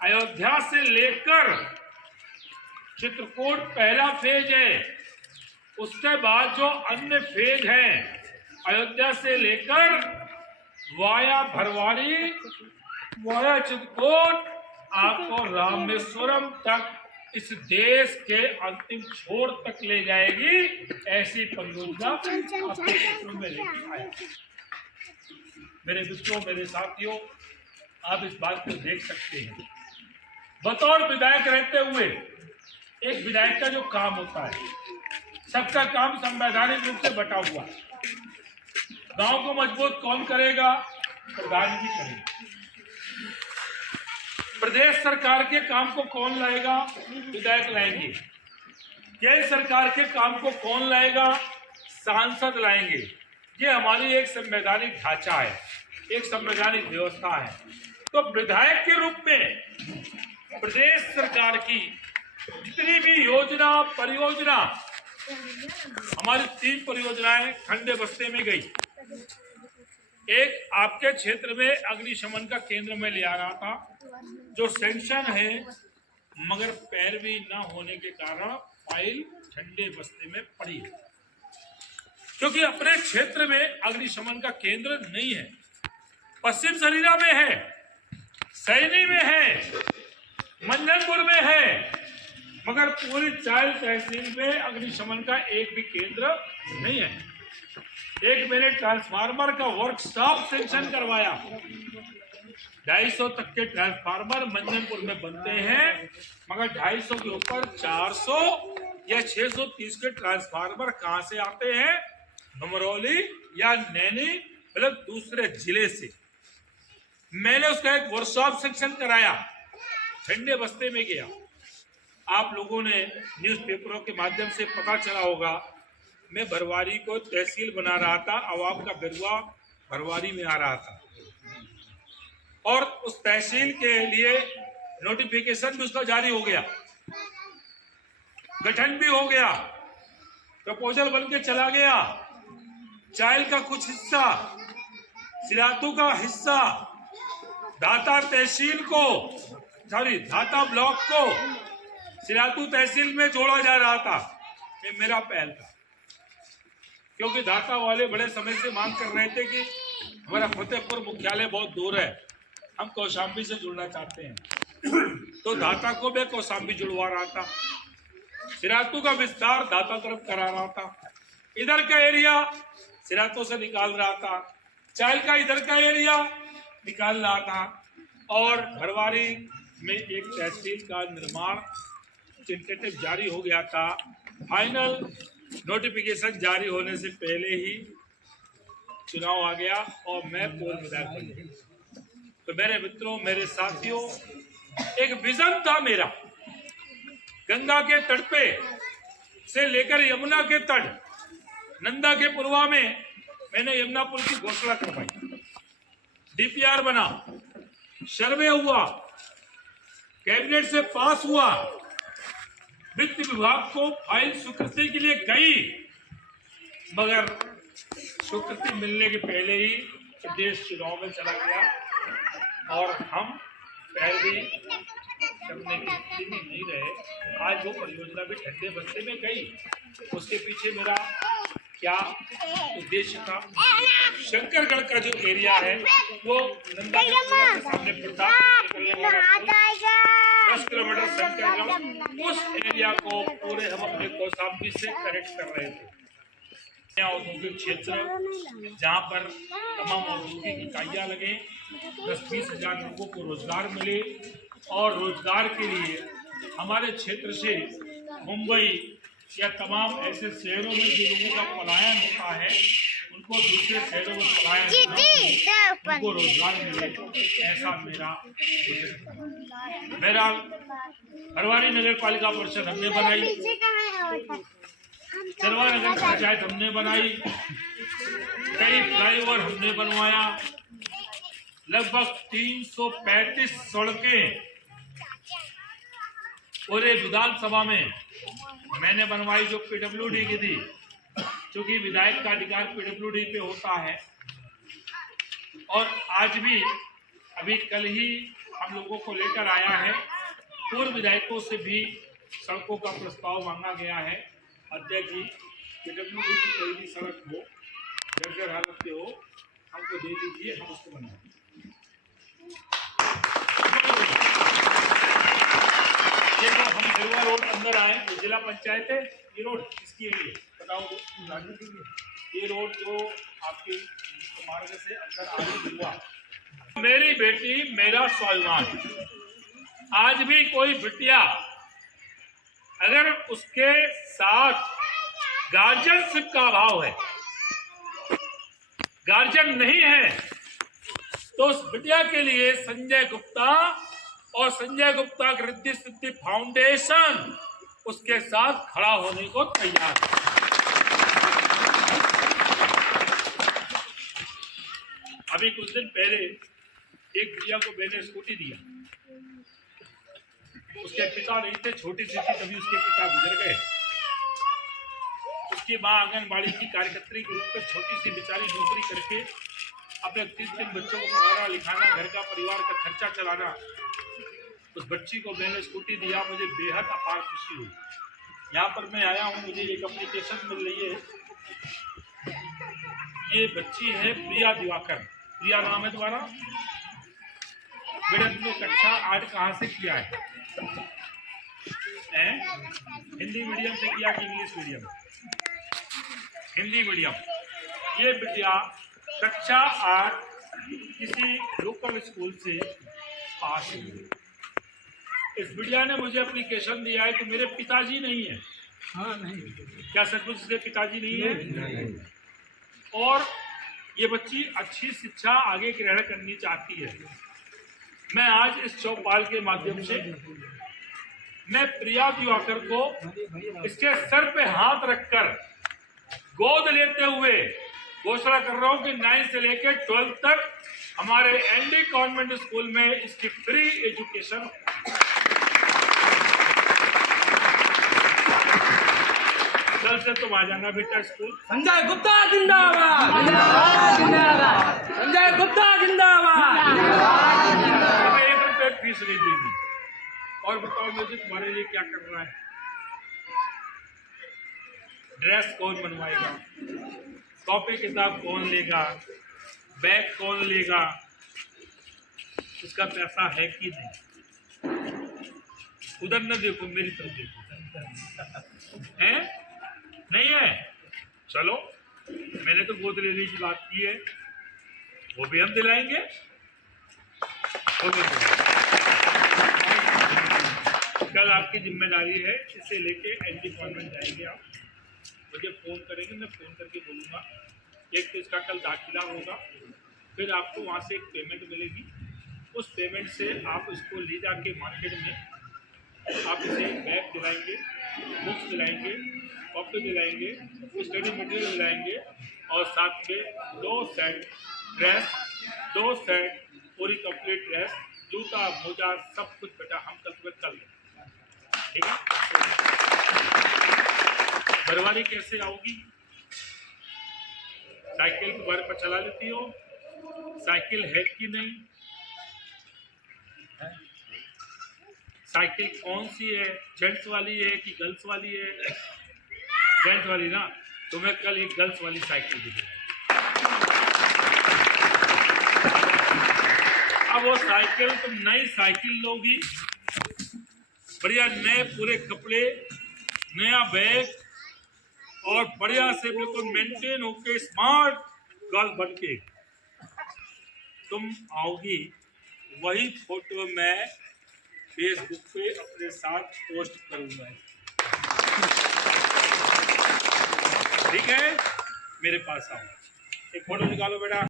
अयोध्या से लेकर चित्रकूट पहला फेज है, उसके बाद जो अन्य फेज हैं अयोध्या से लेकर वाया भरवाड़ी, वाया चित्रकूट, आपको रामेश्वरम तक इस देश के अंतिम छोर तक ले जाएगी। ऐसी परियोजना आपके क्षेत्र में लेकर आया। मेरे मित्रों, मेरे साथियों, आप इस बात को देख सकते हैं। बतौर विधायक रहते हुए एक विधायक का जो काम होता है, सबका काम संवैधानिक रूप से बटा हुआ है। गांव को मजबूत कौन करेगा? प्रधान जी करेगा। प्रदेश सरकार के काम को कौन लाएगा? विधायक लाएंगे। केंद्र सरकार के काम को कौन लाएगा? सांसद लाएंगे। ये हमारी एक संवैधानिक ढांचा है, एक संवैधानिक व्यवस्था है। तो विधायक के रूप में प्रदेश सरकार की जितनी भी योजना, परियोजना, हमारी 3 परियोजनाएं खंडे बस्ते में गई। एक आपके क्षेत्र में अग्निशमन का केंद्र में ले आ रहा था, जो सेंक्शन है, मगर पैरवी न होने के कारण फाइल ठंडे बस्ते में पड़ी है, क्योंकि अपने क्षेत्र में अग्निशमन का केंद्र नहीं है। पश्चिम सरीरा में है, सैनी में है, मंझनपुर में है, मगर पूरी चायल तहसील में अग्निशमन का एक भी केंद्र नहीं है। एक मैंने ट्रांसफार्मर का वर्कशॉप सेंक्शन करवाया। 250 तक के ट्रांसफार्मर मंझनपुर में बनते हैं, मगर 250 के ऊपर 400 या 630 के ट्रांसफार्मर कहां से आते हैं? भमरौली या नैनी, मतलब दूसरे जिले से। मैंने उसका एक वर्कशॉप सेक्शन कराया, ठंडे बस्ते में गया। आप लोगों ने न्यूज़पेपरों के माध्यम से पता चला होगा, मैं भरवारी को तहसील बना रहा था, अवाम का बिरुआ भरवारी में आ रहा था, और उस तहसील के लिए नोटिफिकेशन भी उसका जारी हो गया, गठन भी हो गया, प्रपोजल बन के चला गया। चायल का कुछ हिस्सा, सिरातू का हिस्सा धाता तहसील को, धाता ब्लॉक को सिरातू तहसील में जोड़ा जा रहा था। ये मेरा पहल था, क्योंकि धाता वाले बड़े समय से मांग कर रहे थे कि हमारा फतेहपुर मुख्यालय बहुत दूर है, हम कौशाम्बी से जुड़ना चाहते हैं। तो धाता को मैं कौशाम्बी जुड़वा रहा था, सिरातू का विस्तार धाता तरफ करा रहा था, इधर का एरिया सिरातू से निकाल रहा था, चायल का इधर का एरिया निकाल रहा था, और भरवारी में एक तहसील का निर्माण टेंटेटिव जारी हो गया था। फाइनल नोटिफिकेशन जारी होने से पहले ही चुनाव आ गया और मैं पूर्व विधायक बन गया। तो मेरे मित्रों, मेरे साथियों, एक विजन था मेरा, गंगा के तट पे से लेकर यमुना के तट, नंदा के पूर्वा में मैंने यमुना पुल की घोषणा करवाई, डीपीआर बना, सर्वे हुआ, कैबिनेट से पास हुआ, वित्त विभाग को फाइल स्वीकृति के लिए गई, मगर स्वीकृति मिलने के पहले ही प्रदेश चुनाव में चला गया और हम पैरवी करने की स्थिति में नहीं रहे। आज वो परियोजना भी ठंडे बस्ते में गई। उसके पीछे मेरा क्या उद्देश्य था? शंकरगढ़ का जो एरिया है वो नंदा के सामने पड़ता है, 10 किलोमीटर शंकरगढ़, उस एरिया को पूरे हम अपने कौशाम्बी से कनेक्ट कर रहे थे। औद्योगिक क्षेत्र जहाँ पर तमाम औद्योगिक इकाइयाँ लगे, 10-20 हजार लोगों को रोजगार मिले, और रोजगार के लिए हमारे क्षेत्र से मुंबई या तमाम ऐसे शहरों में जो लोगों का पलायन होता है, उनको दूसरे शहरों में पलायन, उनको रोजगार मिले, ऐसा मेरा भरवारी नगर पालिका परिषद हमने बनाई, चरवा नगर पंचायत हमने बनाई, कई फ्लाईओवर हमने बनवाया, लगभग 335 सड़कें पूरे विधानसभा में मैंने बनवाई जो पीडब्ल्यूडी की थी, क्योंकि विधायक का अधिकार पीडब्ल्यूडी पे होता है। और आज भी, अभी कल ही हम लोगों को लेकर आया है। पूर्व विधायकों से भी सड़कों का प्रस्ताव मांगा गया है। अध्यक्ष जी, PWD की कोई भी सड़क हो, जर्जर हालत में हो, हमको दे दीजिए, हम उसको बनाएंगे। ये जो हम झरुआ रोड अंदर आए, ये जिला पंचायत है, ये रोड किसकी है? ये बताओ। ये रोड जो आपके मार्ग से अंदर आगे हुआ, मेरी बेटी मेरा स्वाभिमान। आज भी कोई बिटिया अगर उसके साथ गार्जियनशिप का अभाव है, गार्जियन नहीं है, तो उस बिटिया के लिए संजय गुप्ता और संजय गुप्ता रिद्धि सिद्धि फाउंडेशन उसके साथ खड़ा होने को तैयार है। अभी कुछ दिन पहले एक बिटिया को मैंने स्कूटी दिया, उसके पिता नहीं थे, छोटी सी थी, तभी उसके पिता गुजर गए। उसकी माँ आंगनबाड़ी की कार्यकर्त्री के रूप में छोटी सी बेचारी नौकरी करके अपने 3 बच्चों को पढ़ाना लिखाना, घर का परिवार का खर्चा चलाना। उस बच्ची को मैंने स्कूटी दिया, मुझे बेहद अपार खुशी हुई। यहाँ पर मैं आया हूँ, मुझे एक एप्लीकेशन मिल रही है। ये बच्ची है प्रिया दिवाकर, प्रिया नाम है तुम्हारा बेटा? तुमने कक्षा 8 कहाँ से किया है? हिंदी मीडियम से किया कि इंग्लिश मीडियम? हिंदी मीडियम। ये बिटिया कक्षा 8 किसी लोकल स्कूल से पास हुई। इस बिटिया ने मुझे एप्लीकेशन दिया है कि मेरे पिताजी नहीं है। हाँ, नहीं। क्या सचमुच इसके पिताजी नहीं है? नहीं। और ये बच्ची अच्छी शिक्षा आगे ग्रहण करनी चाहती है। मैं आज इस चौपाल के माध्यम से मैं प्रिया दिवाकर को इसके सर पे हाथ रखकर गोद लेते हुए घोषणा कर रहा हूं कि 9 से लेकर 12 तक हमारे एनडी कॉन्वेंट स्कूल में इसकी फ्री एजुकेशन। कल से तुम आ जाना बेटा स्कूल। संजय गुप्ता जिंदाबाद, संजय गुप्ता जिंदाबाद। 1 रुपये फीस नहीं देगी। और बताओ मुझे तुम्हारे लिए क्या करना है? ड्रेस कौन बनवाएगा, कॉपी किताब कौन लेगा, बैग कौन लेगा, इसका पैसा है कि नहीं? उधर न देखो, मेरी तरफ देखो। है नहीं है? चलो, मैंने तो गोद लेने की बात की है, वो भी हम दिलाएंगे। कल आपकी जिम्मेदारी है, इसे लेके एनडी कॉन्वेंट जाएंगे आप, मुझे फ़ोन करेंगे, मैं फ़ोन करके बोलूँगा। एक तो इसका कल दाखिला होगा, फिर आपको वहाँ से एक पेमेंट मिलेगी। उस पेमेंट से आप इसको ले जाके मार्केट में आप इसे बैग दिलाएंगे, बुक्स दिलाएंगे, कॉपी दिलाएंगे, स्टडी मटेरियल दिलाएंगे और साथ में 2 सेट ड्रेस, 2 सेट पूरी कंप्लीट ड्रेस, जूता मोजा सब कुछ बेटा हम कल सुबह कर लेंगे। ठीक है? घरवाली कैसे आओगी? साइकिल को घर पर चला लेती हो? साइकिल है कि नहीं? साइकिल कौन सी है, जेंट्स वाली है कि गर्ल्स वाली है? जेंट्स वाली ना, तो मैं कल एक गर्ल्स वाली साइकिल दी। अब वो साइकिल तुम नई साइकिल लोगी, बढ़िया नए पूरे कपड़े, नया बैग और बढ़िया से बिल्कुल मेंटेन होके स्मार्ट गर्ल बन के तुम आओगी। वही फोटो मैं फेसबुक पे अपने साथ पोस्ट करूंगा। ठीक है? मेरे पास आओ, एक फोटो निकालो बेटा।